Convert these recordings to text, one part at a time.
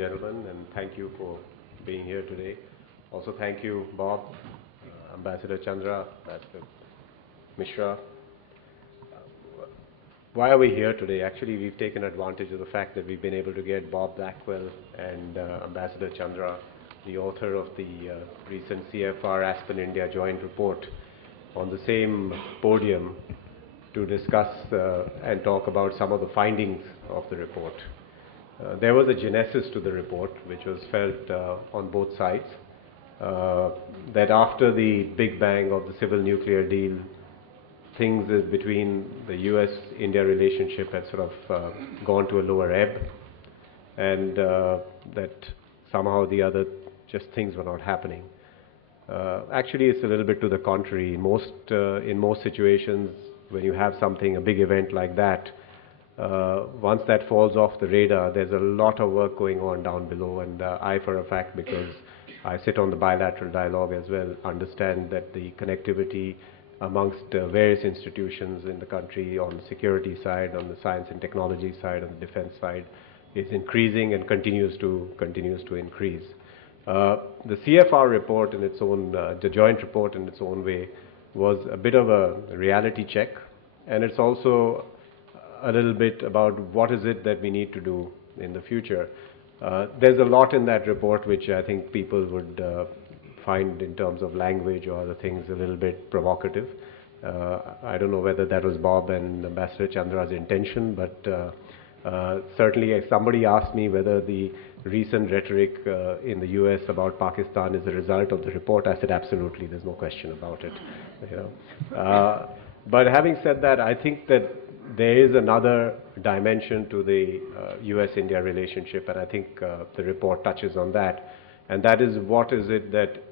gentlemen, and thank you for being here today. Also, thank you, Bob, Ambassador Chandra, Ambassador Mishra. Why are we here today? Actually, we've taken advantage of the fact that we've been able to get Bob Blackwell and Ambassador Chandra, the author of the recent CFR Aspen India joint report, on the same podium to discuss and talk about some of the findings of the report. There was a genesis to the report, which was felt on both sides, that after the Big Bang of the civil nuclear deal, things between the US-India relationship had sort of gone to a lower ebb, and that somehow or the other just things were not happening. Actually, it's a little bit to the contrary. In most situations, when you have something, a big event like that, once that falls off the radar, there's a lot of work going on down below, and I, for a fact, because I sit on the bilateral dialogue as well, understand that the connectivity amongst various institutions in the country on the security side, on the science and technology side, on the defense side, is increasing and continues to increase. The CFR report in its own, the joint report in its own way, was a bit of a reality check, and it's also a little bit about what is it that we need to do in the future. There's a lot in that report which I think people would find in terms of language or other things a little bit provocative. I don't know whether that was Bob and Ambassador Chandra's intention, but certainly if somebody asked me whether the recent rhetoric in the US about Pakistan is a result of the report, I said absolutely, there's no question about it. But having said that, I think that there is another dimension to the US-India relationship, and I think the report touches on that, and that is what is it that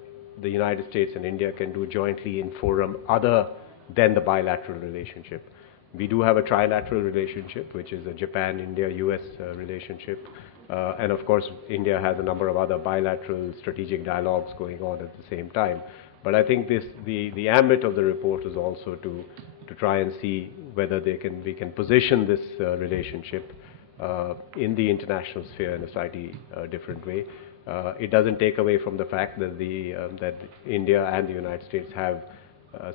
the United States and India can do jointly in forum other than the bilateral relationship. We do have a trilateral relationship, which is a Japan-India-US relationship, and of course India has a number of other bilateral strategic dialogues going on at the same time. But I think the ambit of the report is also to try and see whether we can position this relationship in the international sphere in a slightly different way. It doesn't take away from the fact that that India and the United States have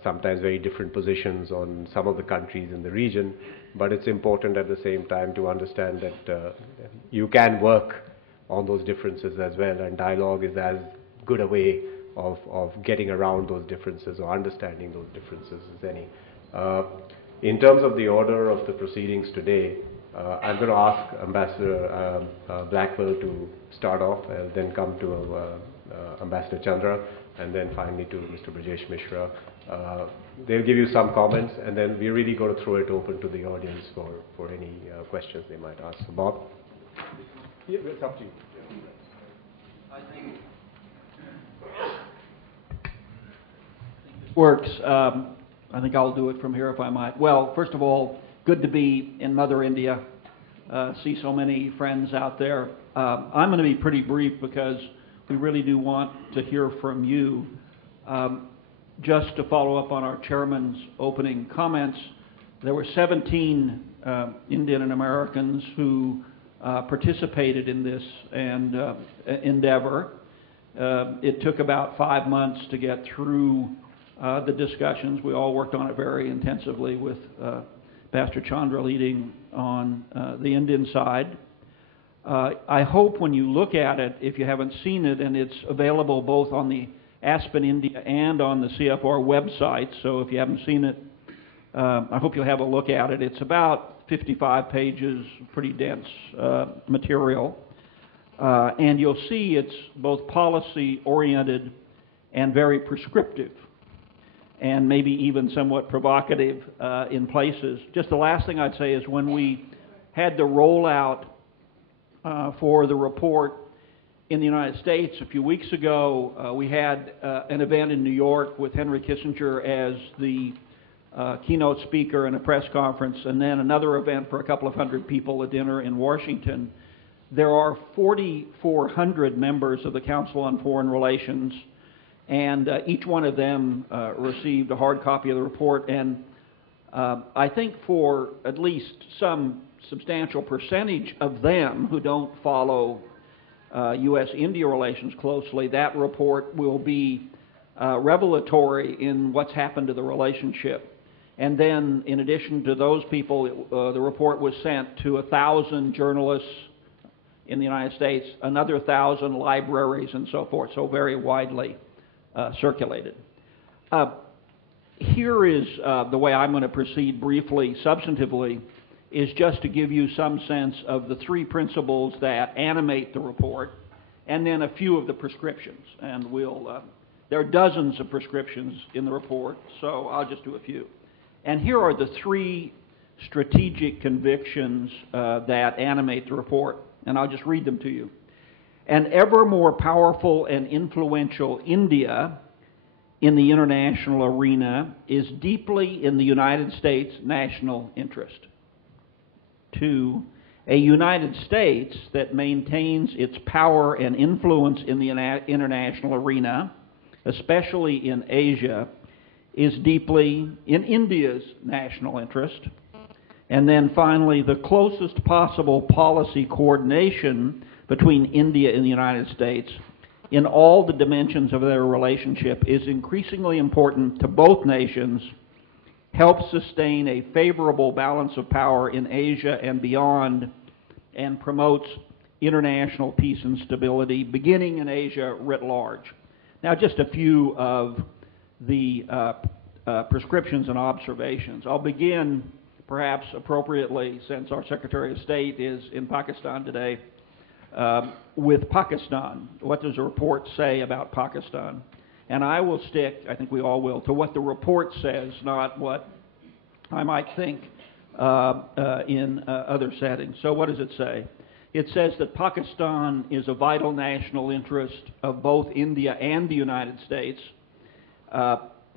sometimes very different positions on some of the countries in the region, but it's important at the same time to understand that you can work on those differences as well, and dialogue is as good a way of getting around those differences or understanding those differences as any. In terms of the order of the proceedings today, I'm going to ask Ambassador Blackwell to start off, and then come to Ambassador Chandra, and then finally to Mr. Brajesh Mishra. They'll give you some comments, and then we're really going to throw it open to the audience for any questions they might ask. So Bob? Yeah, it's up to you. I think works. I think I'll do it from here if I might. Well, first of all, good to be in Mother India, see so many friends out there. I'm going to be pretty brief because we really do want to hear from you. Just to follow up on our chairman's opening comments, there were 17 Indian and Americans who participated in this endeavor. It took about 5 months to get through the discussions. We all worked on it very intensively with Pastor Chandra leading on the Indian side. I hope when you look at it, if you haven't seen it, and it's available both on the Aspen India and on the CFR website, so if you haven't seen it, I hope you'll have a look at it. It's about 55 pages, pretty dense material, and you'll see it's both policy-oriented and very prescriptive, and maybe even somewhat provocative in places. Just the last thing I'd say is when we had the rollout for the report in the United States a few weeks ago, we had an event in New York with Henry Kissinger as the keynote speaker and a press conference, and then another event for a couple of hundred people, a dinner in Washington. There are 4,400 members of the Council on Foreign Relations, and each one of them received a hard copy of the report, and I think for at least some substantial percentage of them who don't follow U.S.-India relations closely, that report will be revelatory in what's happened to the relationship. And then, in addition to those people, the report was sent to 1,000 journalists in the United States, another 1,000 libraries, and so forth, so very widely circulated. Here is the way I'm going to proceed briefly, substantively, is just to give you some sense of the three principles that animate the report, and then a few of the prescriptions. And there are dozens of prescriptions in the report, so I'll just do a few. And here are the three strategic convictions that animate the report, and I'll just read them to you. An ever more powerful and influential India in the international arena is deeply in the United States' national interest. 2, a United States that maintains its power and influence in the international arena, especially in Asia, is deeply in India's national interest. And then finally, the closest possible policy coordination between India and the United States in all the dimensions of their relationship is increasingly important to both nations, helps sustain a favorable balance of power in Asia and beyond, and promotes international peace and stability, beginning in Asia writ large. Now, just a few of the prescriptions and observations. I'll begin, perhaps appropriately, since our Secretary of State is in Pakistan today, with Pakistan. What does the report say about Pakistan? And I will stick, I think we all will, to what the report says, not what I might think in other settings. So what does it say? It says that Pakistan is a vital national interest of both India and the United States,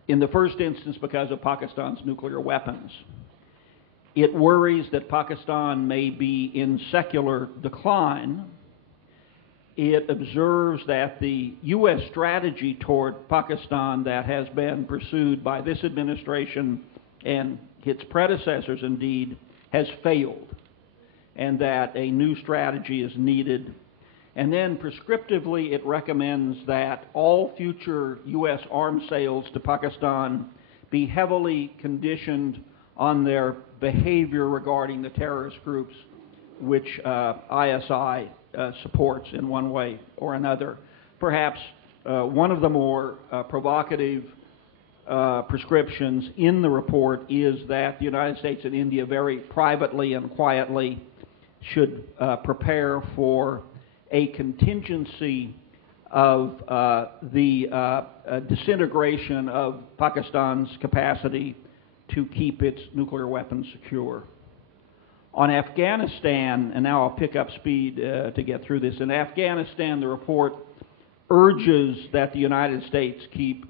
in the first instance because of Pakistan's nuclear weapons. It worries that Pakistan may be in secular decline. It observes that the U.S. strategy toward Pakistan that has been pursued by this administration and its predecessors, indeed, has failed, and that a new strategy is needed. And then prescriptively, it recommends that all future U.S. arms sales to Pakistan be heavily conditioned on their behavior regarding the terrorist groups which ISI supports in one way or another. Perhaps one of the more provocative prescriptions in the report is that the United States and India very privately and quietly should prepare for a contingency of the disintegration of Pakistan's capacity to keep its nuclear weapons secure. On Afghanistan, and now I'll pick up speed to get through this. In Afghanistan, the report urges that the United States keep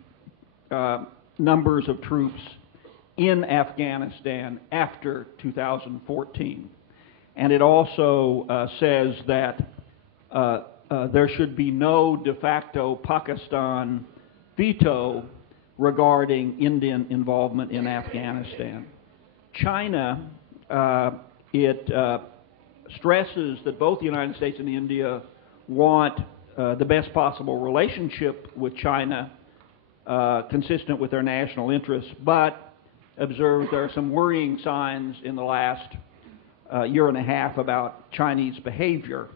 numbers of troops in Afghanistan after 2014. And it also says that there should be no de facto Pakistan veto regarding Indian involvement in Afghanistan. China, it stresses that both the United States and India want the best possible relationship with China, consistent with their national interests, but observes there are some worrying signs in the last year and a half about Chinese behavior,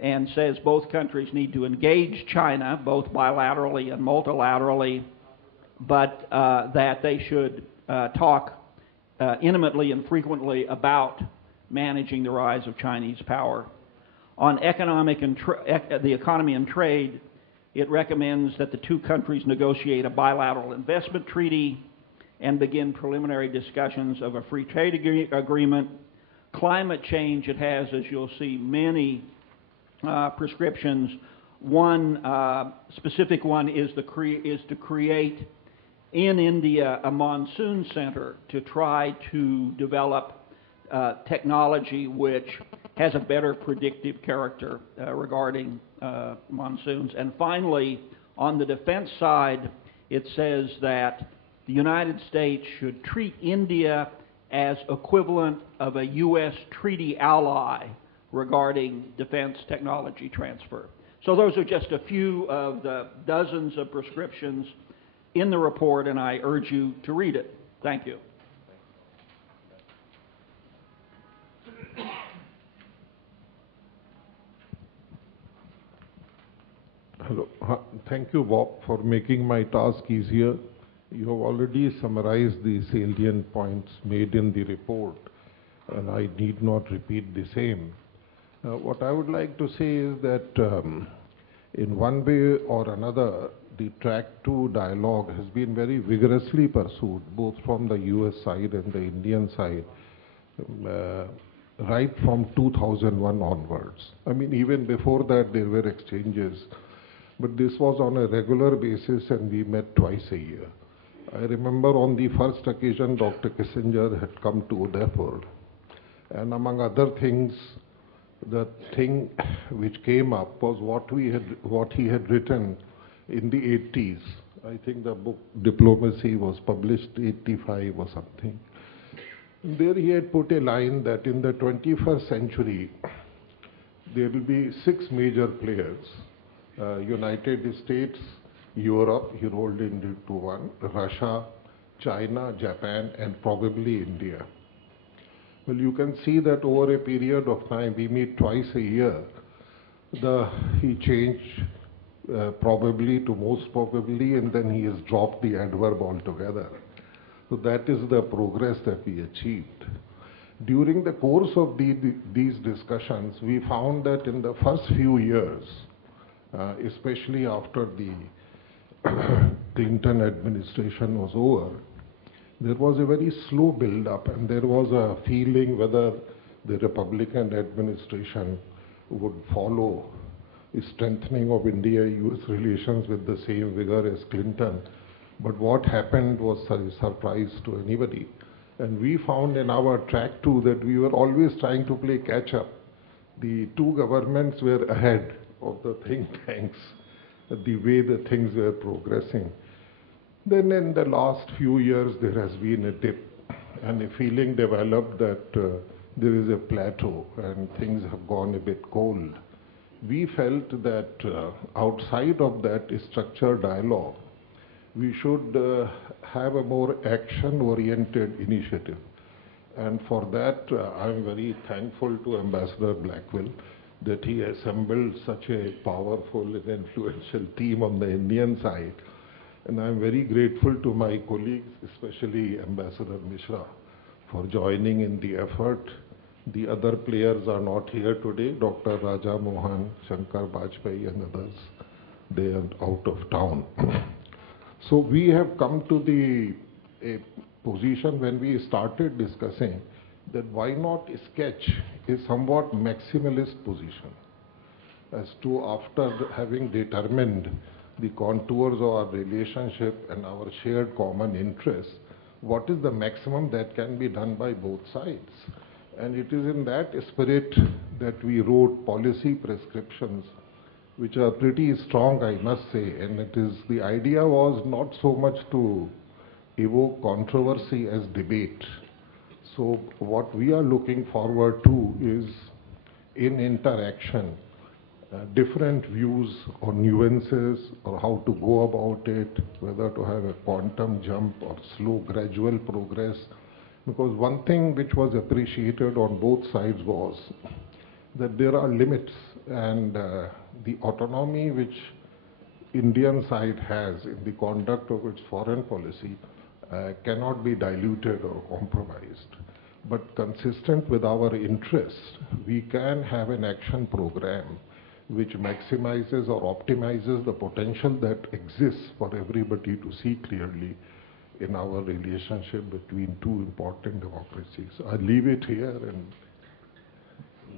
and says both countries need to engage China, both bilaterally and multilaterally, but that they should talk intimately and frequently about managing the rise of Chinese power. On the economy and trade, it recommends that the two countries negotiate a bilateral investment treaty and begin preliminary discussions of a free trade agreement. Climate change, it has, as you'll see, many prescriptions. One specific one is to create in India a monsoon center to try to develop technology which has a better predictive character regarding monsoons. And finally, on the defense side, it says that the United States should treat India as equivalent of a U.S. treaty ally regarding defense technology transfer. So those are just a few of the dozens of prescriptions in the report, and I urge you to read it. Thank you. Hello. Thank you, Bob, for making my task easier. You have already summarized the salient points made in the report, and I need not repeat the same. What I would like to say is that in one way or another, the Track 2 dialogue has been very vigorously pursued, both from the US side and the Indian side, right from 2001 onwards. I mean, even before that, there were exchanges, but this was on a regular basis, and we met twice a year. I remember on the first occasion, Dr. Kissinger had come to Udaipur, and among other things, the thing which came up was what he had written in the 80s. I think the book Diplomacy was published 85 or something. There he had put a line that in the 21st century, there will be 6 major players: United States, Europe, he rolled into one, Russia, China, Japan, and probably India. Well, you can see that over a period of time, we meet twice a year. He changed probably to most probably, and then he has dropped the adverb altogether. So that is the progress that we achieved. During the course of these discussions, we found that in the first few years, especially after the Clinton administration was over, there was a very slow build-up, and there was a feeling whether the Republican administration would follow a strengthening of India-US relations with the same vigor as Clinton. But what happened was a surprise to anybody. And we found in our Track 2 that we were always trying to play catch-up. The two governments were ahead of the think tanks, the way the things were progressing. Then in the last few years, there has been a dip, and a feeling developed that there is a plateau and things have gone a bit cold. We felt that outside of that structured dialogue, we should have a more action-oriented initiative. And for that, I'm very thankful to Ambassador Blackwell that he assembled such a powerful and influential team on the Indian side. And I'm very grateful to my colleagues, especially Ambassador Mishra, for joining in the effort. The other players are not here today, Dr. Raja Mohan, Shankar Bajpai and others. They are out of town. So we have come to a position when we started discussing that why not sketch a somewhat maximalist position as to, after having determined the contours of our relationship and our shared common interests, what is the maximum that can be done by both sides. And it is in that spirit that we wrote policy prescriptions, which are pretty strong, I must say. And the idea was not so much to evoke controversy as debate. So what we are looking forward to is, in interaction, different views or nuances or how to go about it, whether to have a quantum jump or slow gradual progress. Because one thing which was appreciated on both sides was that there are limits, and the autonomy which Indian side has in the conduct of its foreign policy cannot be diluted or compromised. But consistent with our interests, we can have an action program which maximizes or optimizes the potential that exists for everybody to see clearly in our relationship between two important democracies. I'll leave it here and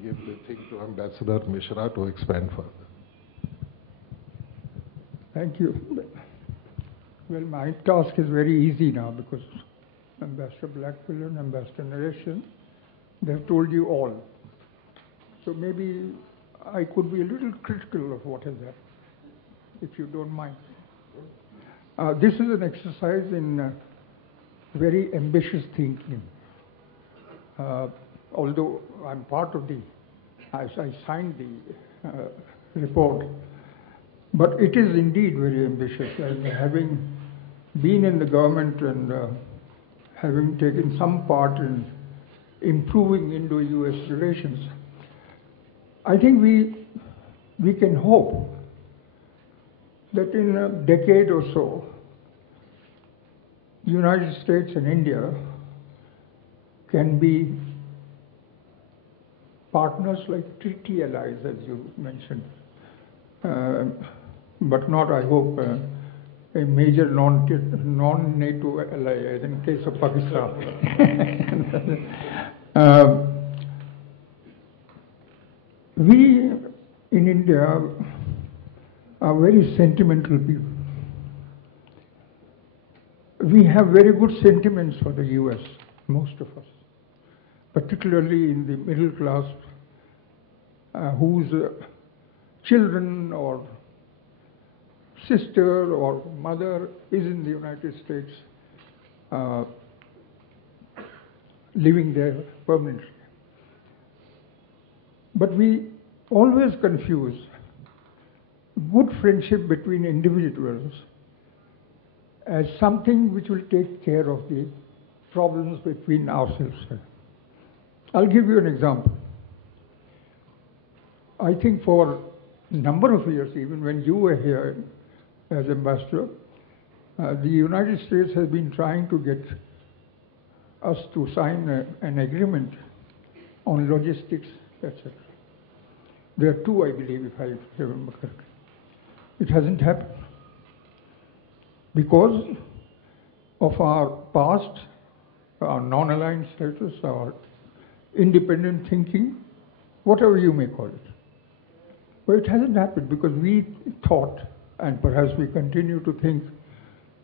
give the thing to Ambassador Mishra to expand further. Thank you. Well, my task is very easy now because Ambassador Blackwell and Ambassador Naresh, they've told you all. So maybe I could be a little critical of what has happened, if you don't mind. This is an exercise in very ambitious thinking. Although I'm part of the I signed the report. But it is indeed very ambitious. And having been in the government and having taken some part in improving Indo-US relations, I think we can hope that in a decade or so, the United States and India can be partners like treaty allies, as you mentioned, but not, I hope, a major non-NATO ally, as in case of Pakistan. We in India are very sentimental people. We have very good sentiments for the US, most of us, particularly in the middle class, whose children or sister or mother is in the United States, living there permanently. But we always confuse good friendship between individuals as something which will take care of the problems between ourselves. I'll give you an example. I think for a number of years, even when you were here as ambassador, the United States has been trying to get us to sign an agreement on logistics, etc. There are two, I believe, if I remember correctly. It hasn't happened because of our past, our non-aligned status, our independent thinking, whatever you may call it. But it hasn't happened because we thought, and perhaps we continue to think,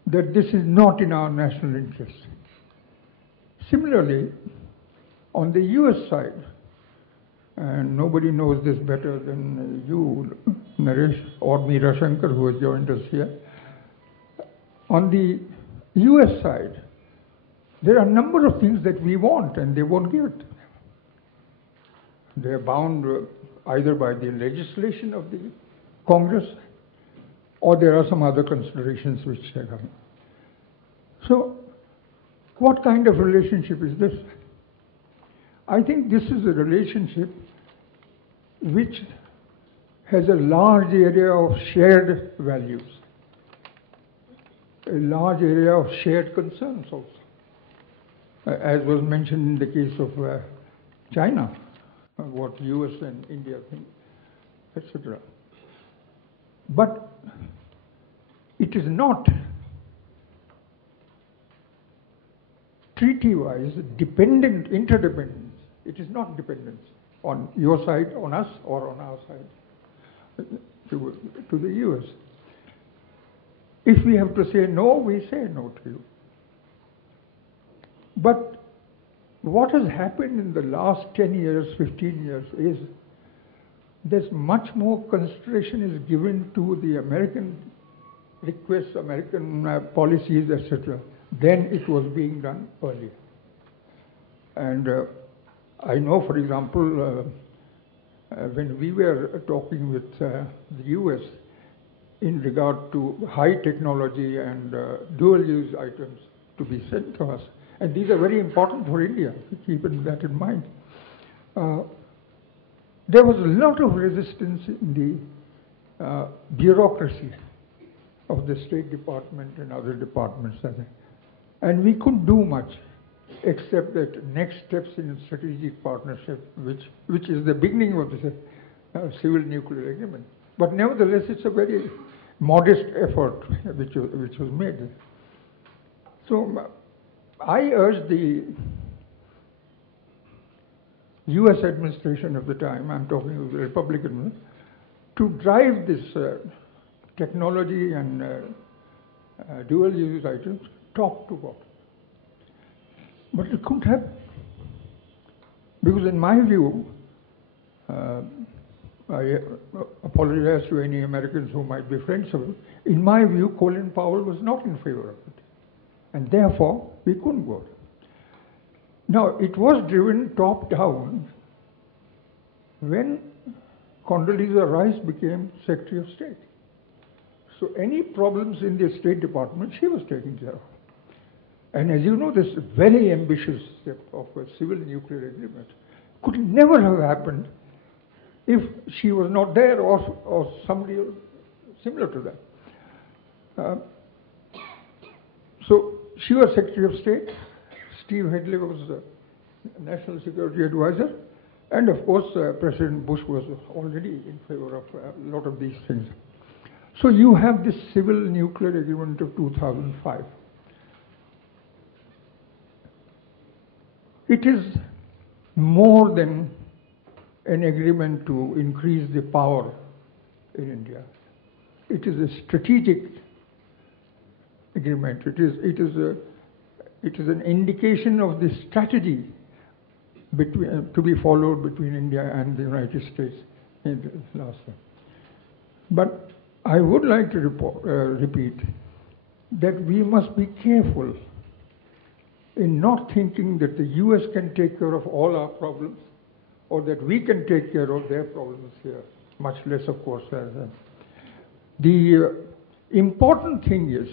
that this is not in our national interest. Similarly, on the US side, and nobody knows this better than you, Naresh, or Meera Shankar, who has joined us here. On the US side, there are a number of things that we want and they won't give it. They are bound either by the legislation of the Congress or there are some other considerations which are coming. So, what kind of relationship is this? I think this is a relationship which has a large area of shared values, a large area of shared concerns also, as was mentioned in the case of China, what US and India think, etc. But it is not treaty-wise dependent, interdependence. It is not dependence on your side, on us, or on our side to the US. If we have to say no, we say no to you. But what has happened in the last 10 years, 15 years is there's much more consideration is given to the American requests, American policies, etc., than it was being done earlier. And I know, for example, when we were talking with the US in regard to high technology and dual-use items to be sent to us, and these are very important for India, keeping that in mind, there was a lot of resistance in the bureaucracy of the State Department and other departments. And we couldn't do much except that next steps in strategic partnership, which is the beginning of the civil nuclear agreement. But nevertheless, it's a very modest effort which was made. So I urge the US administration of the time, I'm talking of the Republican, to drive this technology and dual-use items top to bottom. But it couldn't happen. Because in my view, I apologize to any Americans who might be friends of it, in my view, Colin Powell was not in favor of it. And therefore, we couldn't vote. Now, it was driven top-down when Condoleezza Rice became Secretary of State. So any problems in the State Department, she was taking care of. And as you know, this very ambitious step of a civil nuclear agreement could never have happened if she was not there or somebody similar to that. So she was Secretary of State. Steve Hedley was the National Security Advisor. And of course, President Bush was already in favor of a lot of these things. So you have this civil nuclear agreement of 2005. It is more than an agreement to increase the power in India. It is a strategic agreement. It is an indication of the strategy to be followed between India and the United States in the last time. But I would like to repeat that we must be careful in not thinking that the US can take care of all our problems or that we can take care of their problems here, much less, of course, them. The important thing is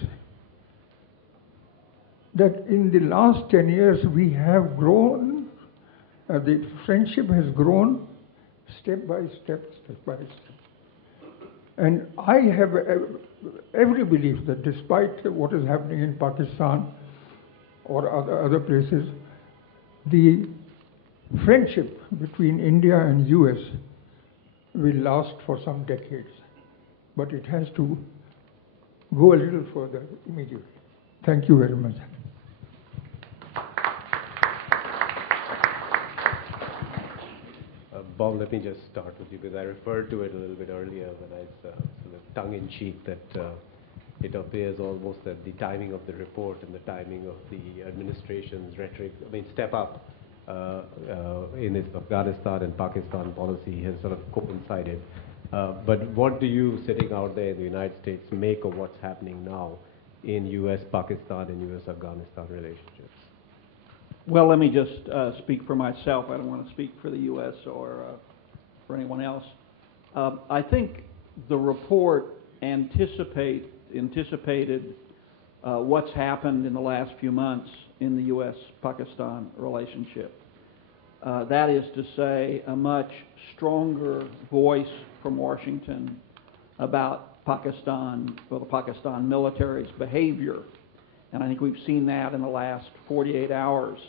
that in the last 10 years we have grown, the friendship has grown step by step, step by step. And I have every belief that despite what is happening in Pakistan or other places, the friendship between India and US will last for some decades. But it has to go a little further immediately. Thank you very much. Bob, let me just start with you because I referred to it a little bit earlier when I sort of tongue-in-cheek that it appears almost that the timing of the report and the timing of the administration's rhetoric, step up in its Afghanistan and Pakistan policy has sort of coincided. But what do you, sitting out there in the United States, make of what's happening now in U.S.-Pakistan and U.S.-Afghanistan relationships? Well, let me just speak for myself. I don't want to speak for the U.S. or for anyone else. I think the report anticipated what's happened in the last few months in the U.S.-Pakistan relationship. That is to say, a much stronger voice from Washington about Pakistan, well, the Pakistan military's behavior. And I think we've seen that in the last 48 hours.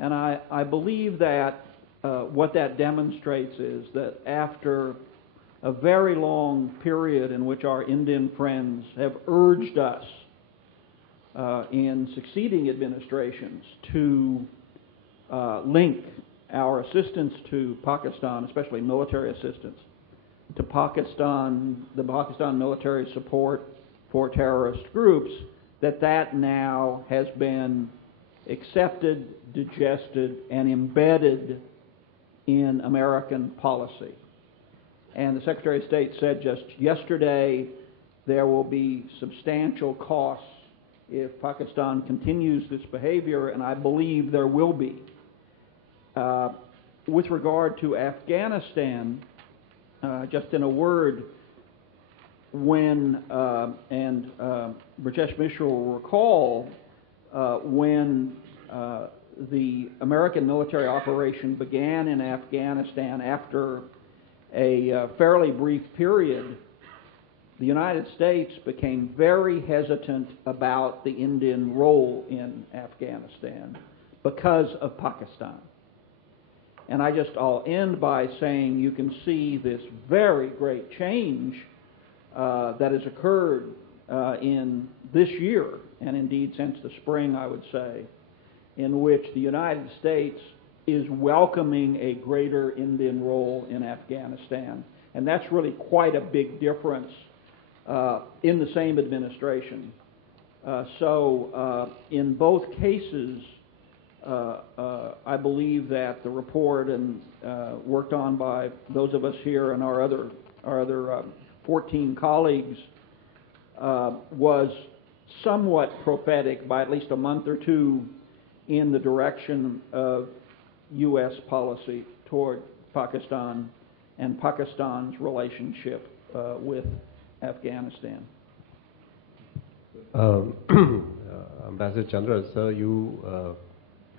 And I believe that what that demonstrates is that after a very long period in which our Indian friends have urged us in succeeding administrations to link our assistance to Pakistan, especially military assistance, to Pakistan, the Pakistan military support for terrorist groups, that now has been accepted, digested, and embedded in American policy. And the Secretary of State said just yesterday there will be substantial costs if Pakistan continues this behavior, and I believe there will be. With regard to Afghanistan, just in a word, when, and Rajesh Mishra will recall, when the American military operation began in Afghanistan after a fairly brief period, the United States became very hesitant about the Indian role in Afghanistan because of Pakistan. And I'll end by saying you can see this very great change that has occurred in this year, and indeed since the spring, I would say, in which the United States is welcoming a greater Indian role in Afghanistan. And that's really quite a big difference in the same administration. So in both cases, I believe that the report and worked on by those of us here and our other 14 colleagues was somewhat prophetic by at least a month or two in the direction of U.S. policy toward Pakistan and Pakistan's relationship with Afghanistan. Ambassador Chandra, sir, you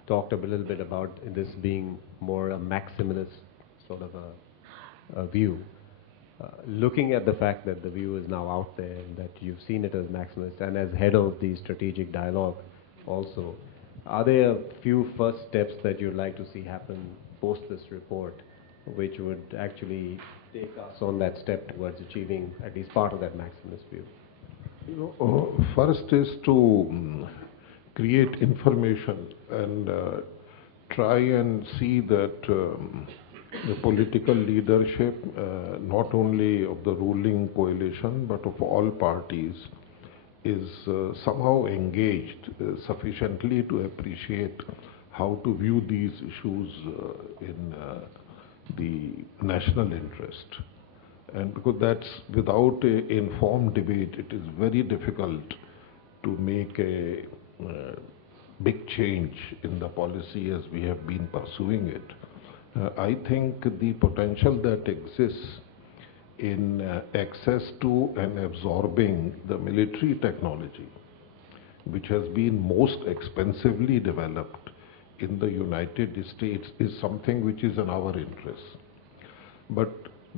talked a little bit about this being more a maximalist sort of a view. Looking at the fact that the view is now out there, that you've seen it as maximalist, and as head of the strategic dialogue also, are there a few first steps that you'd like to see happen post this report, which would actually take us on that step towards achieving at least part of that maximalist view? First is to create information and try and see that the political leadership, not only of the ruling coalition but of all parties, is somehow engaged sufficiently to appreciate how to view these issues in the national interest. And because that's, without an informed debate, it is very difficult to make a big change in the policy as we have been pursuing it. I think the potential that exists in access to and absorbing the military technology, which has been most expensively developed in the United States, is something which is in our interest. But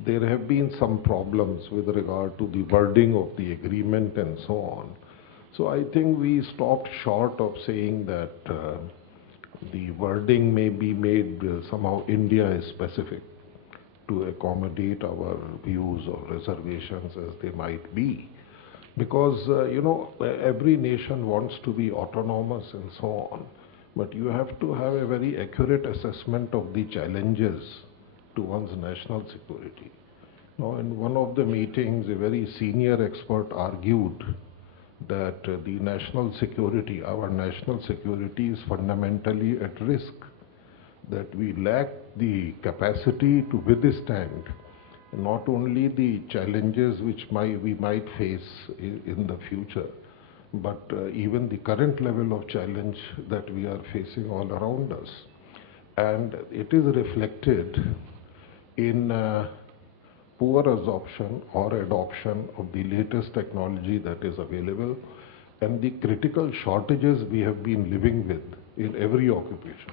there have been some problems with regard to the wording of the agreement and so on. So I think we stopped short of saying that the wording may be made somehow India specific to accommodate our views or reservations as they might be. Because, every nation wants to be autonomous and so on. But you have to have a very accurate assessment of the challenges to one's national security. Now, in one of the meetings, a very senior expert argued that the national security, our national security, is fundamentally at risk, that we lack the capacity to withstand not only the challenges which we might face in the future, but even the current level of challenge that we are facing all around us. And it is reflected in poor absorption or adoption of the latest technology that is available, and the critical shortages we have been living with in every occupation,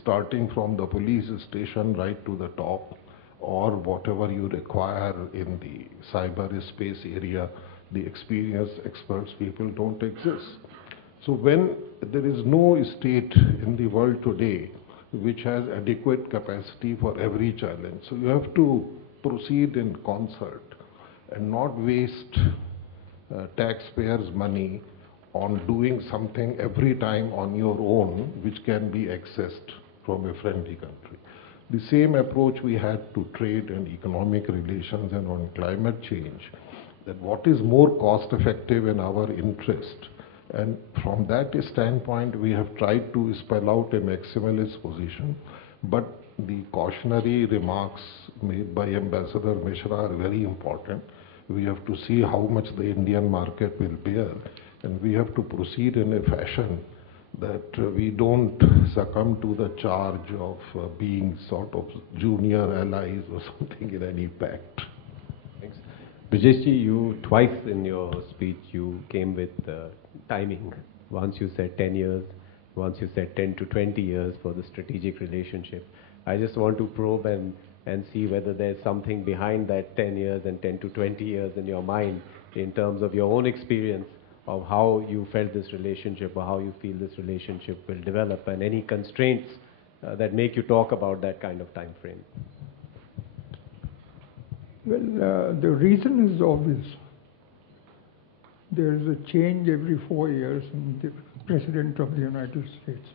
starting from the police station right to the top, or whatever you require in the cyberspace area. The experienced experts people don't exist. So when there is no state in the world today which has adequate capacity for every challenge, so you have to proceed in concert and not waste taxpayers' money on doing something every time on your own which can be accessed from a friendly country. The same approach we had to trade and economic relations and on climate change, that what is more cost effective in our interest. And from that standpoint, we have tried to spell out a maximalist position, but the cautionary remarks made by Ambassador Mishra are very important. We have to see how much the Indian market will bear, and we have to proceed in a fashion that we don't succumb to the charge of being sort of junior allies or something in any pact. Thanks. Brajeshji, you twice in your speech you came with timing. Once you said 10 years, once you said 10 to 20 years for the strategic relationship. I just want to probe and see whether there's something behind that 10 years and 10 to 20 years in your mind in terms of your own experience of how you felt this relationship or how you feel this relationship will develop, and any constraints that make you talk about that kind of time frame. Well, the reason is obvious. There is a change every 4 years in the President of the United States.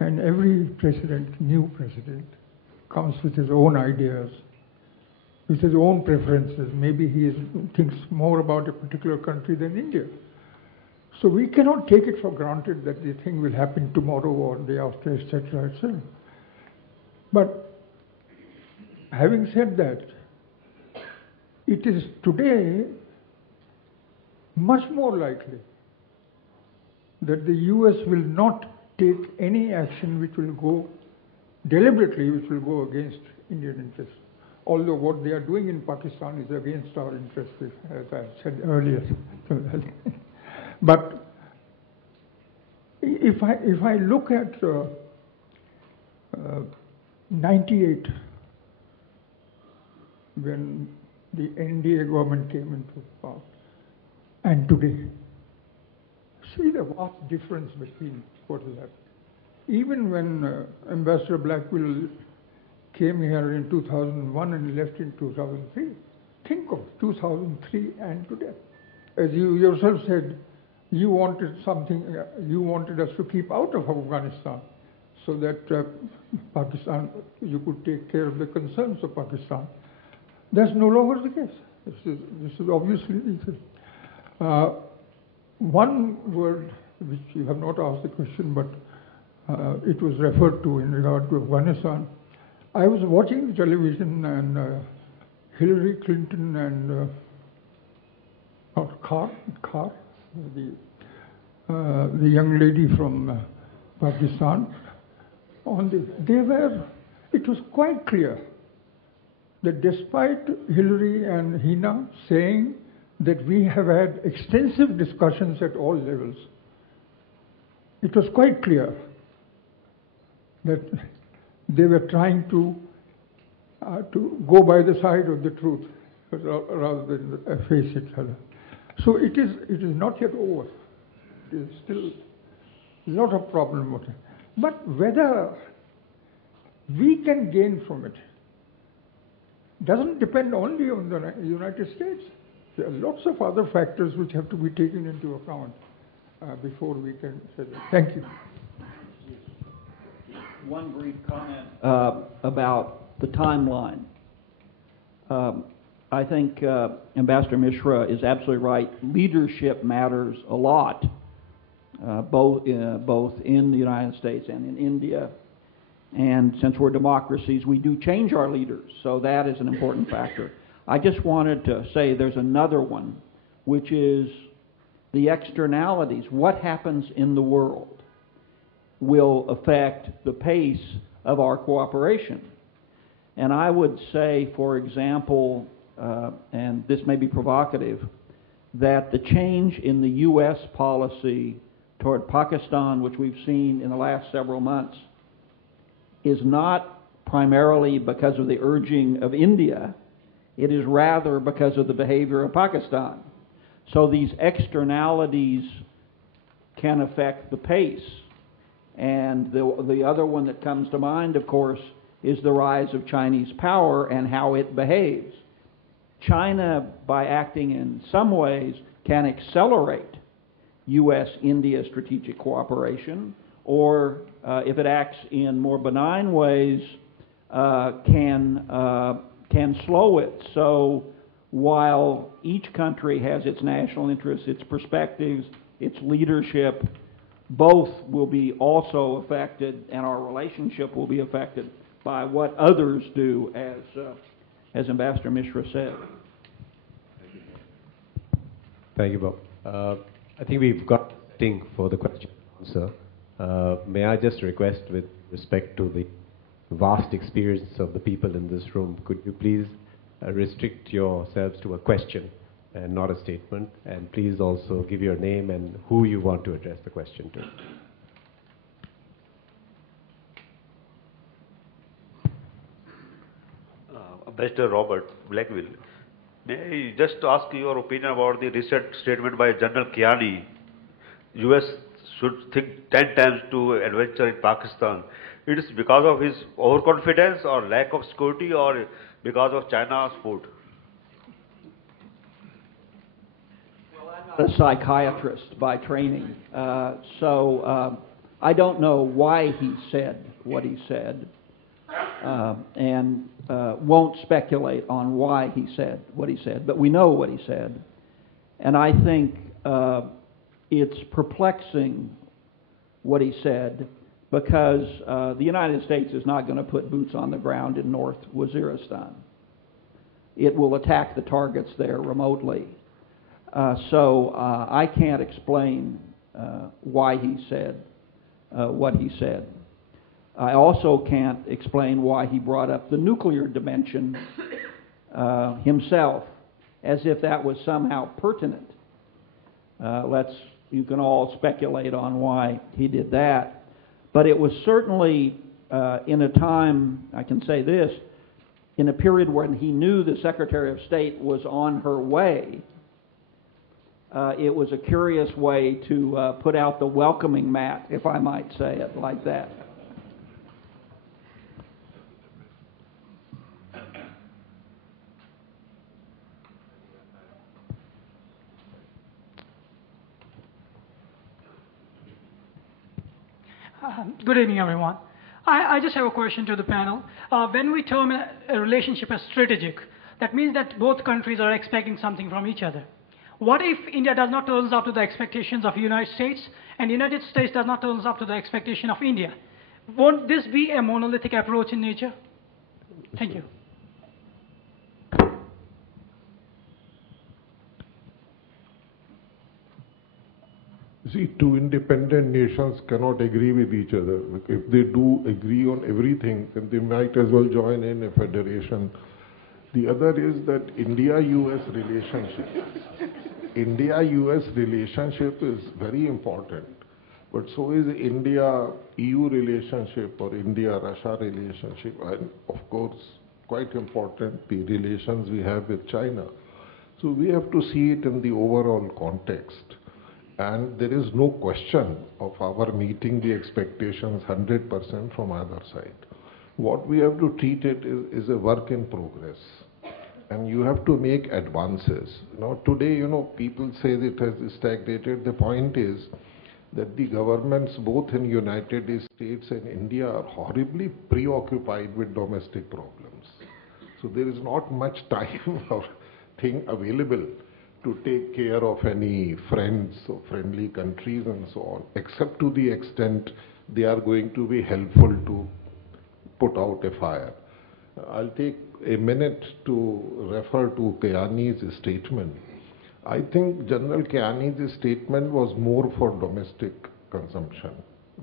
And every president, new president, comes with his own ideas, with his own preferences. Maybe he thinks more about a particular country than India. So we cannot take it for granted that the thing will happen tomorrow or day after, etc., etc. But having said that, it is today much more likely that the US will not take any action which will go deliberately, which will go against Indian interests. although what they are doing in Pakistan is against our interests, as I said earlier. But if I look at 98, when the NDA government came into power, and today, see the vast difference between what is happening. Even when Ambassador Blackwell came here in 2001 and left in 2003, think of 2003 and today. As you yourself said, you wanted something, you wanted us to keep out of Afghanistan so that Pakistan, you could take care of the concerns of Pakistan. That's no longer the case. This is obviously the case. One word which you have not asked the question, but it was referred to in regard to Afghanistan. I was watching the television and Hillary Clinton and Carr, the young lady from Pakistan, it was quite clear that despite Hillary and Hina saying that we have had extensive discussions at all levels, it was quite clear that they were trying to go by the side of the truth rather than face each other. So it is not yet over. It is still a lot of problem with it. But whether we can gain from it doesn't depend only on the United States. There are lots of other factors which have to be taken into account before we can say that. Thank you. One brief comment about the timeline. I think Ambassador Mishra is absolutely right. Leadership matters a lot, both in the United States and in India. And since we're democracies, we do change our leaders, so that is an important factor. I just wanted to say there's another one, which is the externalities. What happens in the world will affect the pace of our cooperation. And I would say, for example, and this may be provocative, that the change in the U.S. policy toward Pakistan, which we've seen in the last several months, is not primarily because of the urging of India. It is rather because of the behavior of Pakistan. So these externalities can affect the pace. And the other one that comes to mind, of course, is the rise of Chinese power and how it behaves. China, by acting in some ways, can accelerate U.S.-India strategic cooperation, or if it acts in more benign ways, can slow it. So while each country has its national interests, its perspectives, its leadership, both will be also affected, and our relationship will be affected by what others do, as Ambassador Mishra said. Thank you, Bob. I think we've got thing for the question and answer. May I just request, with respect to the vast experience of the people in this room, could you please restrict yourselves to a question and not a statement, and please also give your name and who you want to address the question to. Ambassador Robert Blackwell, may I just ask your opinion about the recent statement by General Kiani? U.S. should think 10 times to adventure in Pakistan. It is because of his overconfidence or lack of security, or because of China's support? Well, I'm not a psychiatrist by training, so I don't know why he said what he said, and won't speculate on why he said what he said, but we know what he said. And I think it's perplexing what he said, because the United States is not going to put boots on the ground in North Waziristan. It will attack the targets there remotely. So I can't explain why he said what he said. I also can't explain why he brought up the nuclear dimension himself, as if that was somehow pertinent. You can all speculate on why he did that, but it was certainly in a time, I can say this, in a period when he knew the Secretary of State was on her way. It was a curious way to put out the welcoming mat, if I might say it like that. Good evening, everyone. I just have a question to the panel. When we term a relationship as strategic, that means that both countries are expecting something from each other. What if India does not turn up to the expectations of the United States, and the United States does not turn up to the expectation of India? Won't this be a monolithic approach in nature? Thank you. See, two independent nations cannot agree with each other. If they do agree on everything, then they might as well join in a federation. The other is that India-US relationship. India-US relationship is very important, but so is India-EU relationship or India-Russia relationship, and of course, quite important, the relations we have with China. So we have to see it in the overall context. And there is no question of our meeting the expectations 100% from either side. What we have to treat it is a work in progress. And you have to make advances. Now today, people say that it has stagnated. The point is that the governments both in United States and India are horribly preoccupied with domestic problems. So there is not much time or thing available to take care of any friends or friendly countries and so on, except to the extent they are going to be helpful to put out a fire. I'll take a minute to refer to Kayani's statement. I think General Kayani's statement was more for domestic consumption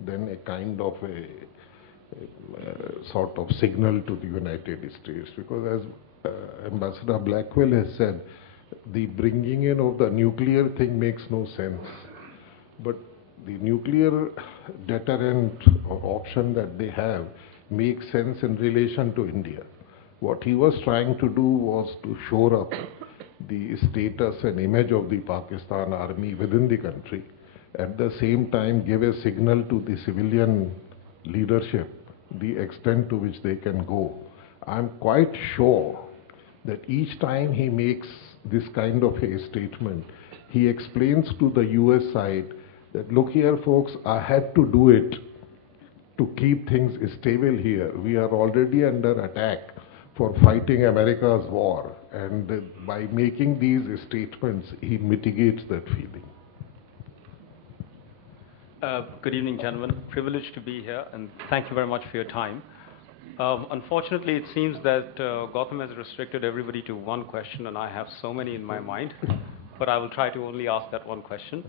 than a kind of a sort of signal to the United States, because as Ambassador Blackwell has said, the bringing in of the nuclear thing makes no sense. But the nuclear deterrent or option that they have makes sense in relation to India. What he was trying to do was to shore up the status and image of the Pakistan army within the country. At the same time, give a signal to the civilian leadership, the extent to which they can go. I'm quite sure that each time he makes this kind of a statement, he explains to the US side that, look here folks, I had to do it to keep things stable here. We are already under attack for fighting America's war, and by making these statements, he mitigates that feeling. Good evening, gentlemen. Privileged to be here, and thank you very much for your time. Unfortunately, it seems that Gautam has restricted everybody to one question, and I have so many in my mind, but I will try to only ask that one question.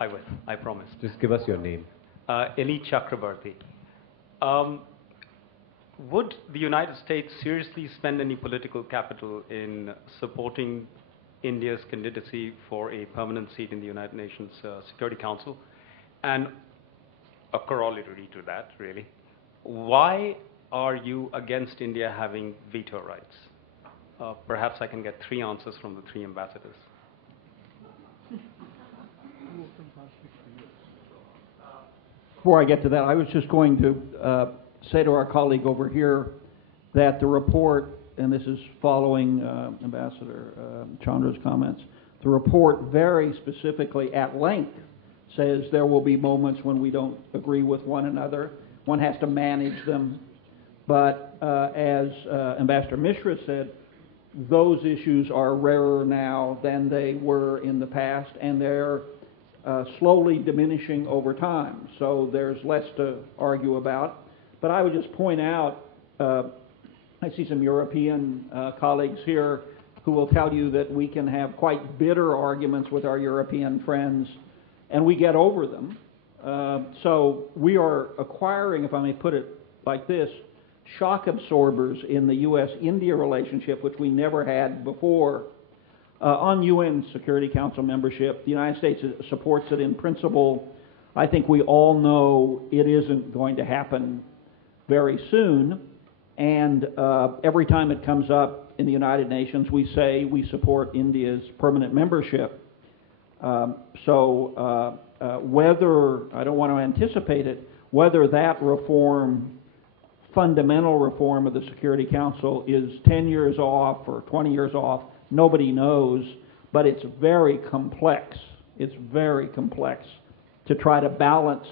I will, I promise. Just give us your name. Eli Chakrabarti. Would the United States seriously spend any political capital in supporting India's candidacy for a permanent seat in the United Nations Security Council? And a corollary to that, really. Why are you against India having veto rights? Perhaps I can get 3 answers from the 3 ambassadors. Before I get to that, I was just going to say to our colleague over here that the report, and this is following Ambassador Chandra's comments, the report very specifically at length says there will be moments when we don't agree with one another. One has to manage them. But as Ambassador Mishra said, those issues are rarer now than they were in the past, and they're slowly diminishing over time. So there's less to argue about. But I would just point out, I see some European colleagues here who will tell you that we can have quite bitter arguments with our European friends, and we get over them. So we are acquiring, if I may put it like this, shock absorbers in the U.S.-India relationship, which we never had before. On UN Security Council membership, the United States supports it in principle. I think we all know it isn't going to happen very soon, and every time it comes up in the United Nations, we say we support India's permanent membership. Whether, I don't want to anticipate it, whether that reform, fundamental reform of the Security Council is 10 years off or 20 years off, nobody knows, but it's very complex. It's very complex to try to balance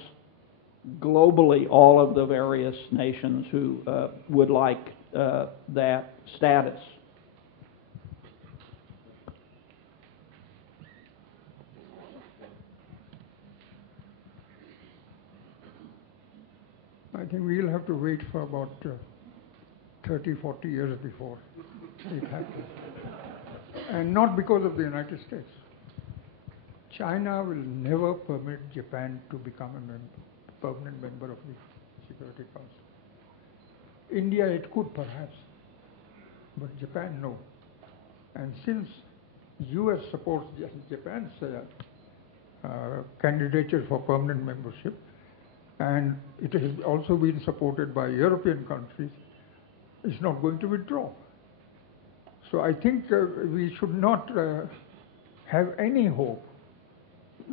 globally all of the various nations who would like that status. I think we'll have to wait for about 30, 40 years before it happens. And not because of the United States. China will never permit Japan to become a permanent member of the Security Council. India, it could perhaps, but Japan, no. And since US supports Japan's candidature for permanent membership, and it has also been supported by European countries, it's not going to withdraw. So I think we should not have any hope,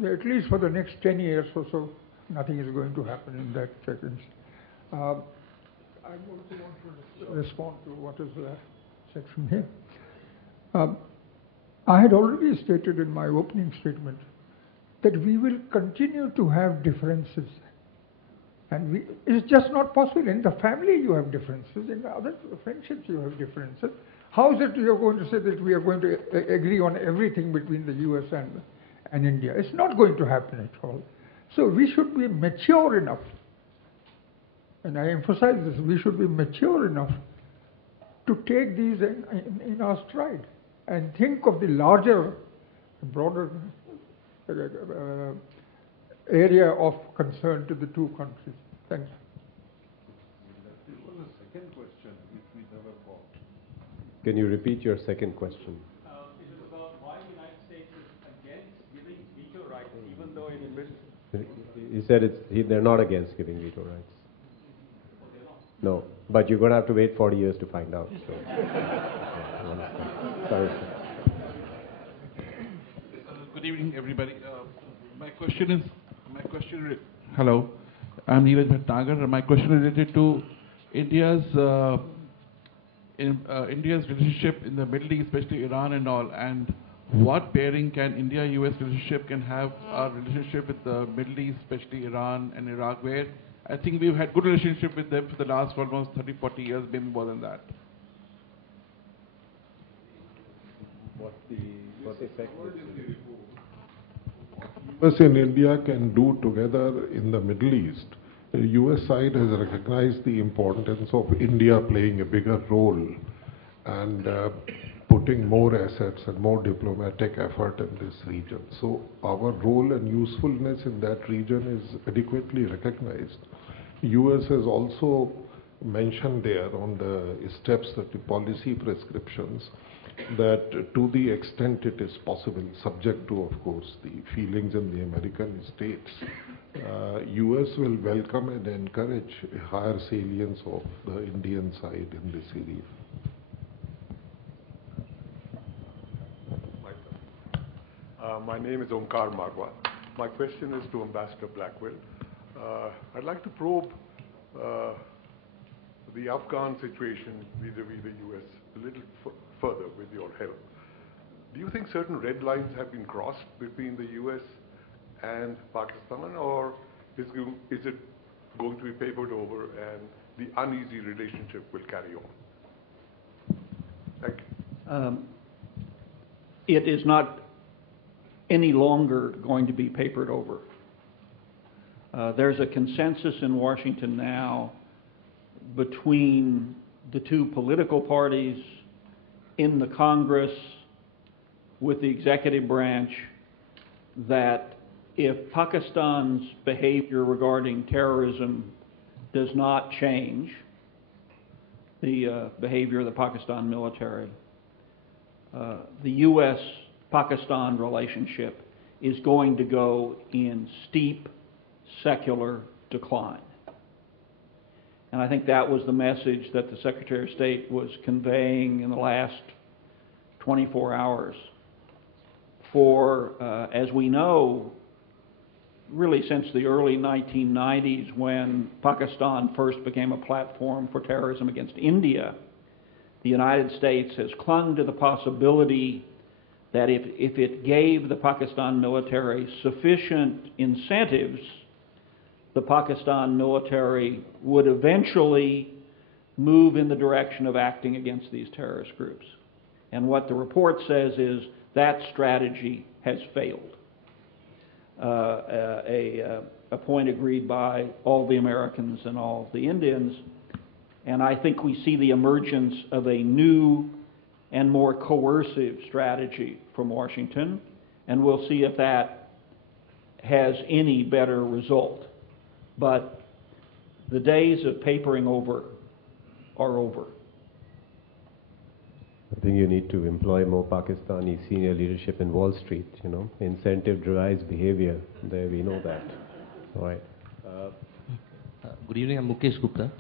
at least for the next 10 years or so, nothing is going to happen in that sense. I also want to respond to what is said from here. I had already stated in my opening statement that we will continue to have differences. And it's just not possible. In the family you have differences, in the other friendships you have differences. How is it you're going to say that we are going to agree on everything between the US and India? It's not going to happen at all. So we should be mature enough, and I emphasize this, we should be mature enough to take these in our stride and think of the larger, broader area of concern to the two countries. Thank you. There was a second question which we never got. Can you repeat your second question? It is about why the United States is against giving veto rights, even though it is... He said they're not against giving veto rights. No, but you're going to have to wait 40 years to find out. So. Sorry. Good evening, everybody. Hello, I'm Neeraj Bhatnagar. My question related to India's relationship in the Middle East, especially Iran and all, and what bearing can India-US relationship can have our relationship with the Middle East, especially Iran and Iraq, where I think we've had good relationship with them for the last almost 30, 40 years, maybe more than that. What's the second question? US and India can do together in the Middle East. The US side has recognized the importance of India playing a bigger role and putting more assets and more diplomatic effort in this region. So our role and usefulness in that region is adequately recognized. US has also mentioned there on the steps that the policy prescriptions that to the extent it is possible, subject to, of course, the feelings in the American states, US will welcome and encourage a higher salience of the Indian side in this area. My name is Omkar Marwa. My question is to Ambassador Blackwell. I'd like to probe the Afghan situation vis-a-vis the US a little further with your help. Do you think certain red lines have been crossed between the US and Pakistan, or is it going to be papered over and the uneasy relationship will carry on? Thank you. It is not any longer going to be papered over. There's a consensus in Washington now between the two political parties, in the Congress, with the executive branch, that if Pakistan's behavior regarding terrorism does not change, the behavior of the Pakistan military. The U.S.-Pakistan relationship is going to go in steep secular decline. And I think that was the message that the Secretary of State was conveying in the last 24 hours. For, as we know, really since the early 1990s, when Pakistan first became a platform for terrorism against India, the United States has clung to the possibility that if it gave the Pakistan military sufficient incentives, the Pakistan military would eventually move in the direction of acting against these terrorist groups. And what the report says is that strategy has failed. A point agreed by all the Americans and all the Indians. And I think we see the emergence of a new and more coercive strategy from Washington, and we'll see if that has any better result. But the days of papering over are over. I think you need to employ more Pakistani senior leadership in Wall Street, Incentive drives behavior. There we know that. All right. Good evening, I'm Mukesh Gupta.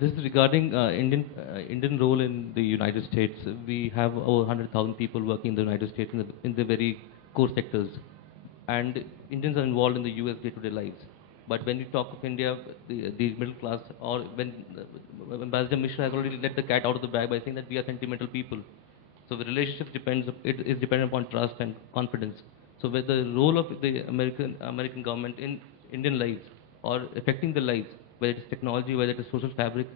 This is regarding Indian role in the United States. We have over 100,000 people working in the United States in the very core sectors. And Indians are involved in the US day-to-day lives. But when you talk of India, the middle class, or when Ambassador Mishra has already let the cat out of the bag by saying that we are sentimental people. So the relationship is dependent upon trust and confidence. So where the role of the American government in Indian lives or affecting the lives, whether it is technology, whether it is social fabric,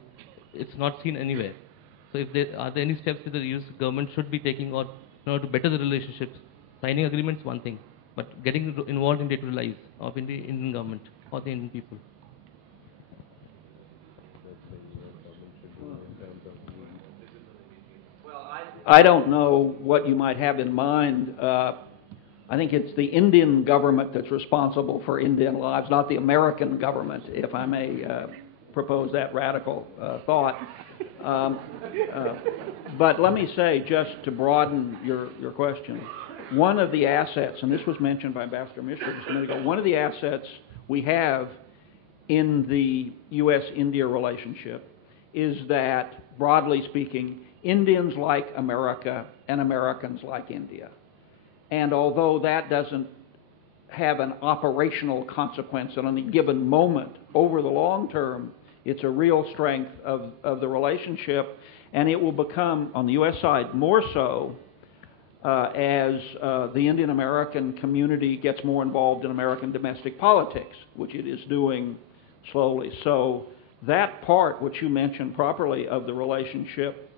it's not seen anywhere. So if there are any steps that the US government should be taking or in order to better the relationships, signing agreements one thing, but getting involved in day-to-day lives of the Indian government or the Indian people. I don't know what you might have in mind. I think it's the Indian government that's responsible for Indian lives, not the American government, if I may propose that radical thought. But let me say, just to broaden your question, one of the assets, and this was mentioned by Ambassador Mishra just a minute ago, one of the assets we have in the U.S.-India relationship is that, broadly speaking, Indians like America and Americans like India. And although that doesn't have an operational consequence at any given moment, over the long term, it's a real strength of the relationship, and it will become, on the U.S. side, more so as the Indian American community gets more involved in American domestic politics, which it is doing slowly. So that part, which you mentioned properly, of the relationship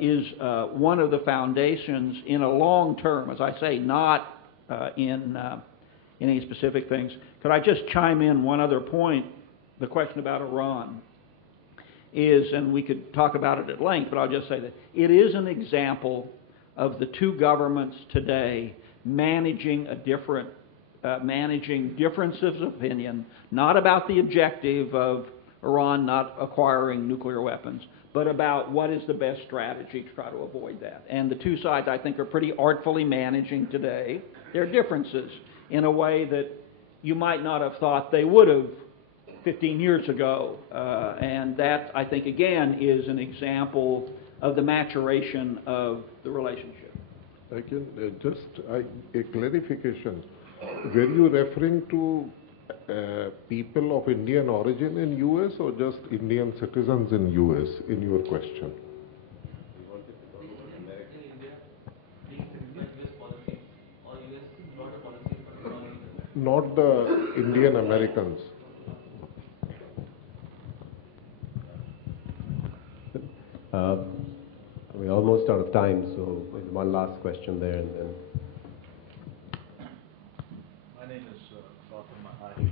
is one of the foundations in a long term, as I say, not in any specific things. Could I just chime in one other point? The question about Iran is, and we could talk about it at length, but I'll just say that it is an example of the two governments today managing differences of opinion, not about the objective of Iran not acquiring nuclear weapons, but about what is the best strategy to try to avoid that. And the two sides, I think, are pretty artfully managing today their differences in a way that you might not have thought they would have 15 years ago. And that, I think, again, is an example of the maturation of the relationship. I can a clarification. Were you referring to people of Indian origin in U.S. or just Indian citizens in U.S. in your question? Not the Indian Americans. We're almost out of time, so one last question there, and then. My name is Gautam Maharaj,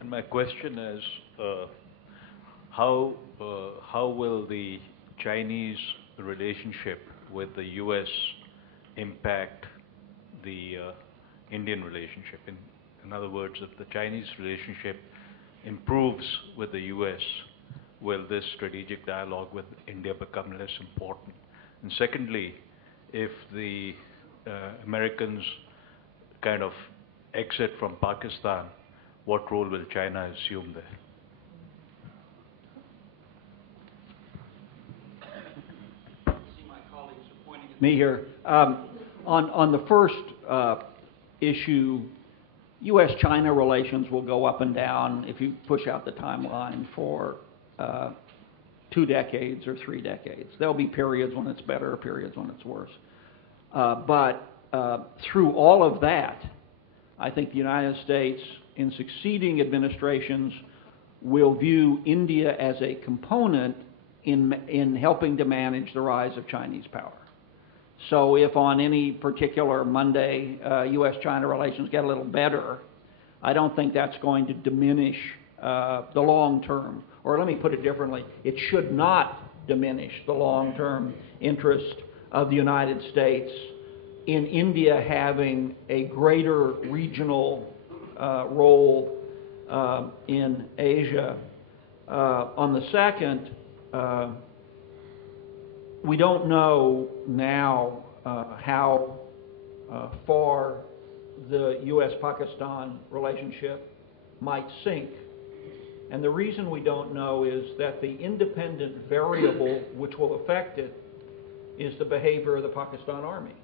and my question is, how will the Chinese relationship with the U.S. impact the Indian relationship? In other words, if the Chinese relationship improves with the US, will this strategic dialogue with India become less important? And secondly, if the Americans kind of exit from Pakistan, what role will China assume there? Me here. On the first issue, U.S.-China relations will go up and down if you push out the timeline for 2 decades or 3 decades. There'll be periods when it's better, periods when it's worse. But through all of that, I think the United States, in succeeding administrations, will view India as a component in helping to manage the rise of Chinese power. So if on any particular Monday U.S.-China relations get a little better, I don't think that's going to diminish the long term. Or let me put it differently, it should not diminish the long-term interest of the United States in India having a greater regional role in Asia. On the second, we don't know now how far the U.S.-Pakistan relationship might sink. And the reason we don't know is that the independent variable which will affect it is the behavior of the Pakistan Army.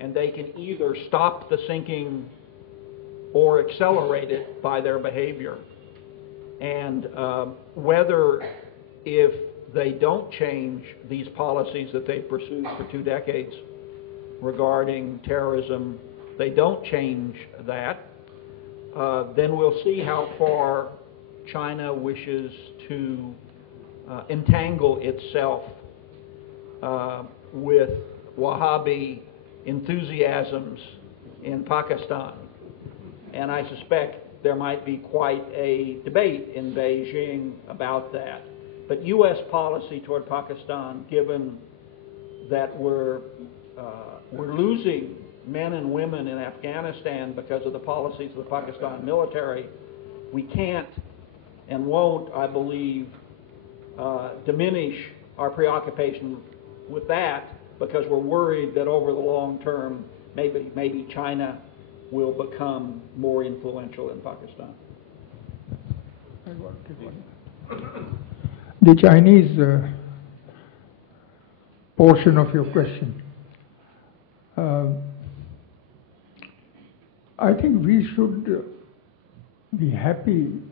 And they can either stop the sinking or accelerate it by their behavior. And whether, if they don't change these policies that they've pursued for 2 decades regarding terrorism, they don't change that, then we'll see how far China wishes to entangle itself with Wahhabi enthusiasms in Pakistan. And I suspect there might be quite a debate in Beijing about that. But U.S. policy toward Pakistan, given that we're losing men and women in Afghanistan because of the policies of the Pakistan military, we can't and won't, I believe, diminish our preoccupation with that, because we're worried that over the long term, maybe China will become more influential in Pakistan. The Chinese portion of your question. I think we should be happy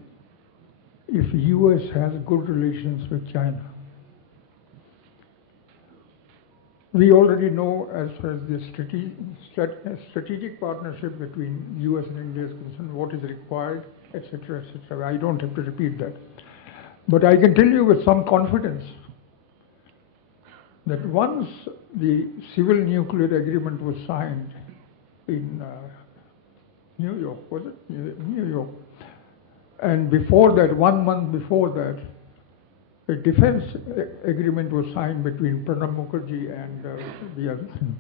if U.S. has good relations with China. We already know, as far as the strategic partnership between U.S. and India is concerned, what is required, etc., etc. I don't have to repeat that. But I can tell you with some confidence that once the civil nuclear agreement was signed in New York, was it? New York. And before that, 1 month before that, a defense agreement was signed between Pranab Mukherjee and the other thing.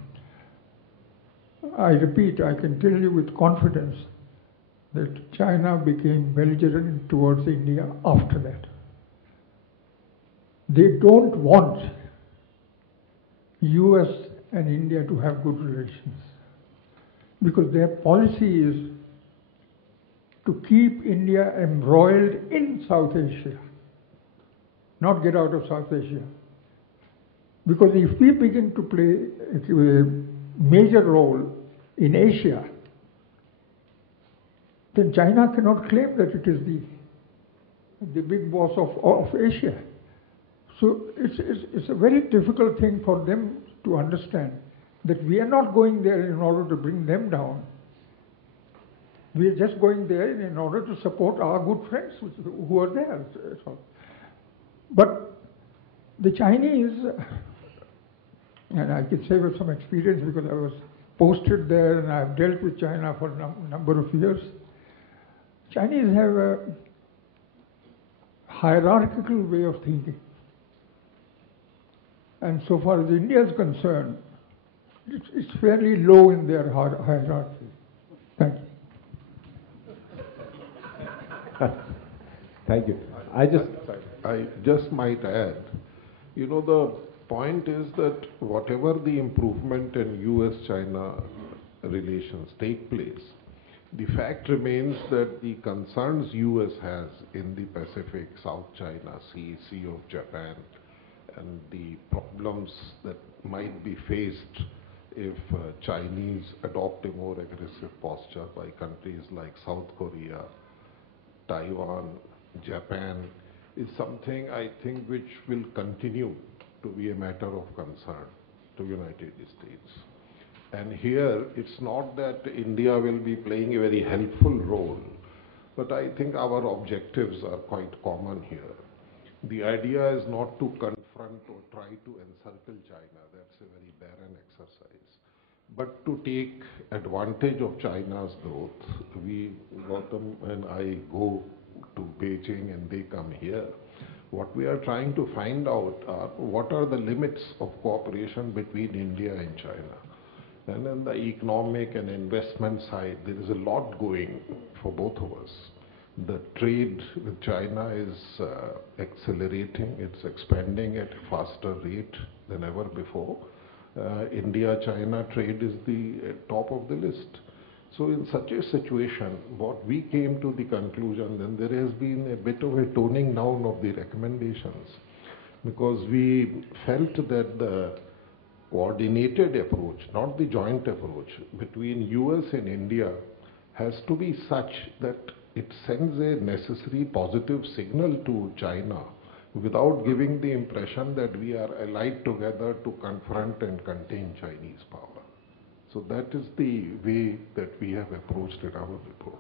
I repeat, I can tell you with confidence that China became belligerent towards India after that. They don't want US and India to have good relations, because their policy is to keep India embroiled in South Asia, not get out of South Asia. Because if we begin to play a major role in Asia, then China cannot claim that it is the big boss of Asia. So it's a very difficult thing for them to understand that we are not going there in order to bring them down. We are just going there in order to support our good friends who are there. But the Chinese, and I can say with some experience because I was posted there and I've dealt with China for a number of years, Chinese have a hierarchical way of thinking. And so far as India is concerned, it's fairly low in their hierarchy. Thank you. Thank you. I just might add, you know, the point is that whatever the improvement in US-China relations take place, the fact remains that the concerns US has in the Pacific, South China Sea, Sea of Japan, and the problems that might be faced if Chinese adopt a more aggressive posture by countries like South Korea, Taiwan, Japan, is something I think which will continue to be a matter of concern to United States. And here, it's not that India will be playing a very helpful role, but I think our objectives are quite common here. The idea is not to confront or try to encircle China. That's a very barren exercise. But to take advantage of China's growth. Gautam and I go to Beijing and they come here. What we are trying to find out are what are the limits of cooperation between India and China. And on the economic and investment side, there is a lot going for both of us. The trade with China is accelerating, it's expanding at a faster rate than ever before. India-China trade is the top of the list. So in such a situation, what we came to the conclusion, then there has been a bit of a toning down of the recommendations, because we felt that the coordinated approach, not the joint approach, between US and India has to be such that it sends a necessary positive signal to China without giving the impression that we are allied together to confront and contain Chinese power. So that is the way that we have approached it, our report.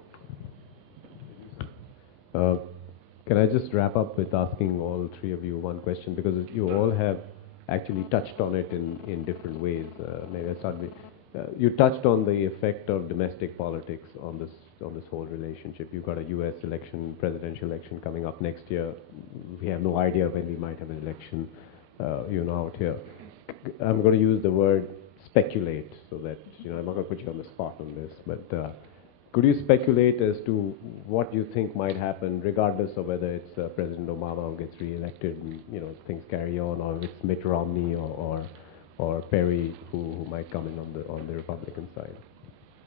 Can I just wrap up with asking all three of you one question, because you all have actually touched on it in different ways. Maybe I'll start with, you touched on the effect of domestic politics on this whole relationship. You've got a US election, presidential election coming up next year. We have no idea when we might have an election, out here. I'm going to use the word speculate, so that, I'm not going to put you on the spot on this, but could you speculate as to what you think might happen, regardless of whether it's President Obama who gets re-elected and, things carry on, or it's Mitt Romney or Perry who might come in on the Republican side?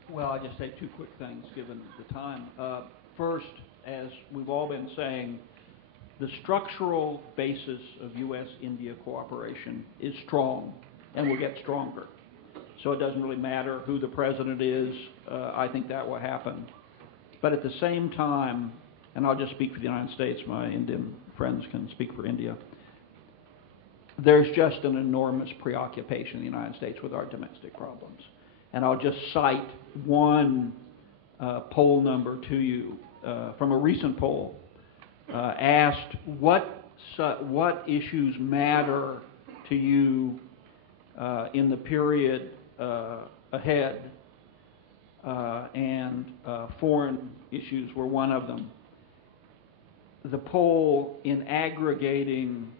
Well, I'll just say two quick things, given the time. First, as we've all been saying, the structural basis of U.S.-India cooperation is strong and will get stronger. So it doesn't really matter who the president is. I think that will happen. But at the same time, and I'll just speak for the United States, my Indian friends can speak for India, there's just an enormous preoccupation in the United States with our domestic problems. And I'll just cite one poll number to you from a recent poll. Asked what issues matter to you in the period ahead, and foreign issues were one of them. The poll, in aggregating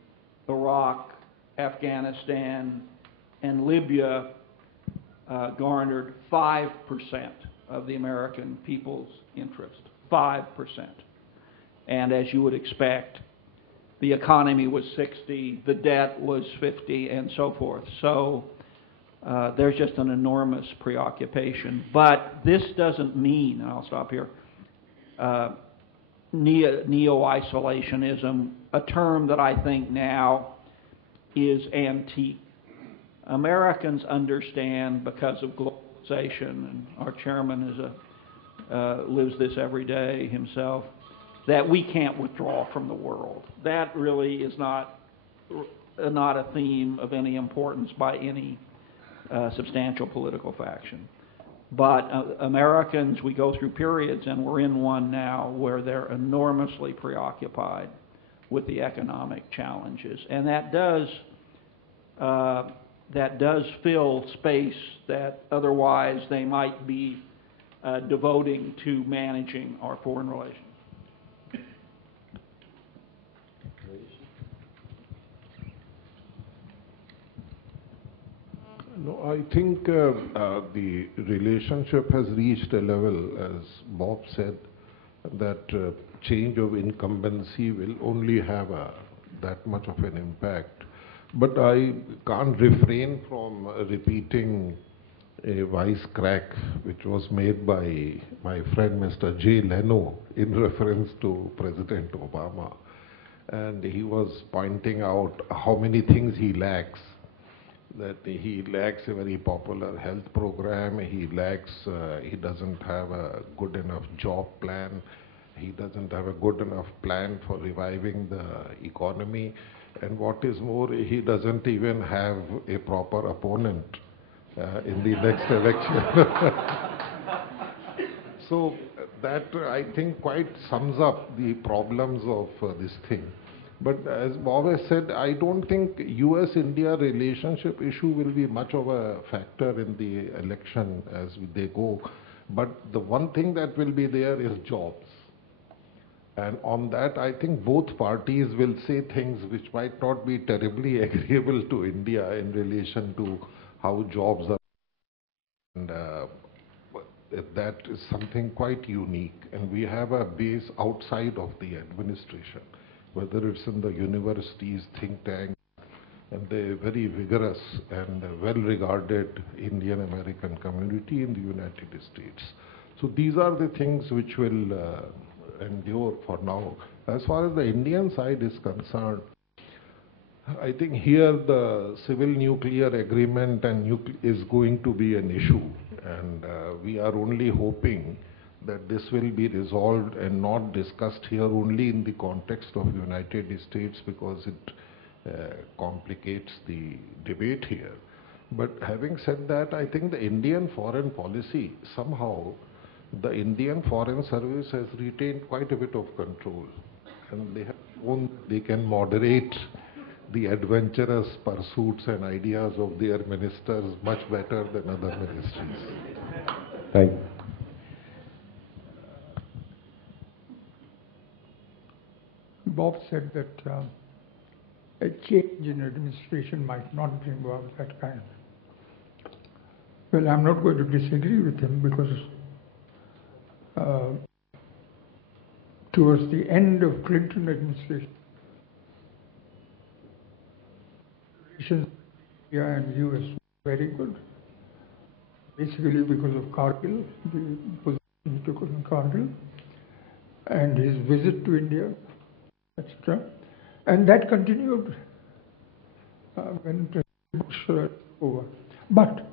Iraq, Afghanistan, and Libya, garnered 5% of the American people's interest. 5%. And as you would expect, the economy was 60, the debt was 50, and so forth. So there's just an enormous preoccupation. But this doesn't mean, and I'll stop here, neo-isolationism, a term that I think now is antique. Americans understand, because of globalization, and our chairman lives this every day himself, that we can't withdraw from the world. That really is not a theme of any importance by any substantial political faction. But Americans, we go through periods, and we're in one now, where they're enormously preoccupied with the economic challenges. And that does fill space that otherwise they might be devoting to managing our foreign relations. No, I think the relationship has reached a level, as Bob said, that change of incumbency will only have that much of an impact. But I can't refrain from repeating a wisecrack which was made by my friend Mr. Jay Leno in reference to President Obama. And he was pointing out how many things he lacks. That he lacks a very popular health program, he doesn't have a good enough job plan, he doesn't have a good enough plan for reviving the economy, and what is more, he doesn't even have a proper opponent in the next election. So that, I think, quite sums up the problems of this thing. But as Bob has said, I don't think US-India relationship issue will be much of a factor in the election as they go. But the one thing that will be there is jobs. And on that, I think both parties will say things which might not be terribly agreeable to India in relation to how jobs are. And that is something quite unique. And we have a base outside of the administration, whether it's in the universities, think tanks, and the very vigorous and well-regarded Indian American community in the United States. So these are the things which will endure for now. As far as the Indian side is concerned, I think here the civil nuclear agreement is going to be an issue, and we are only hoping that this will be resolved and not discussed here only in the context of United States, because it complicates the debate here. But having said that, I think the Indian foreign policy, somehow the Indian Foreign Service has retained quite a bit of control, and they have shown they can moderate the adventurous pursuits and ideas of their ministers much better than other ministries. Thank you. Bob said that a change in administration might not bring about that kind. Well, I'm not going to disagree with him, because towards the end of Clinton administration, relations between India and US were very good, basically because of Kargil, the position he took on Kargil, and his visit to India, etc. And that continued when President Bush took over. But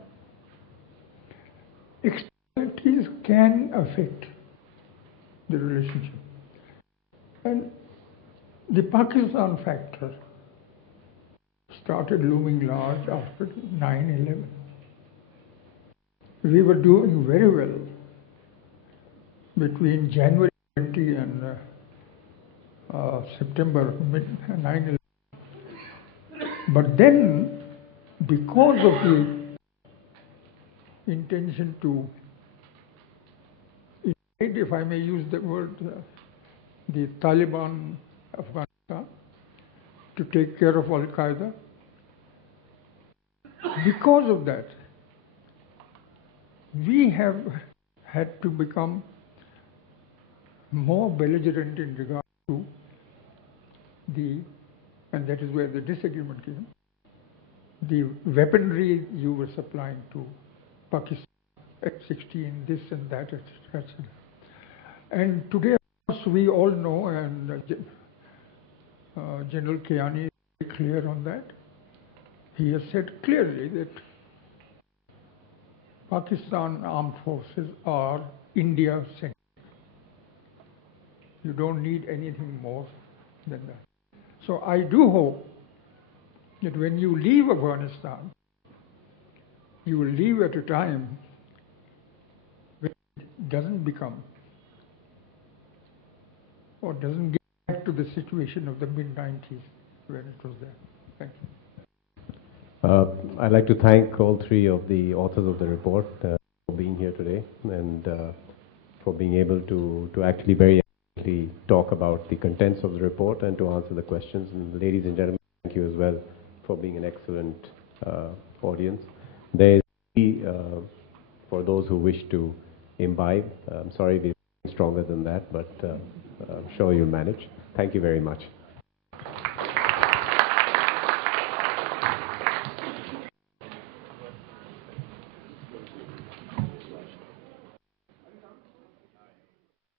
externalities can affect the relationship. And the Pakistan factor started looming large after 9/11. We were doing very well between January 20 and September 9/11. But then, because of the intention to invade, if I may use the word, the Taliban Afghanistan, to take care of Al-Qaeda, because of that, we have had to become more belligerent in regard to and that is where the disagreement came, the weaponry you were supplying to Pakistan, F-16, this and that, etc. And today, of course, we all know, and General Kiani is very clear on that. He has said clearly that Pakistan armed forces are India-centric. You don't need anything more than that. So I do hope that when you leave Afghanistan, you will leave at a time when it doesn't become or doesn't get back to the situation of the mid-90s when it was there. Thank you. I'd like to thank all three of the authors of the report for being here today and for being able to actually very accurately talk about the contents of the report and to answer the questions. And ladies and gentlemen, thank you as well for being an excellent audience. There is for those who wish to imbibe. I'm sorry, we're stronger than that, but I'm sure you'll manage. Thank you very much.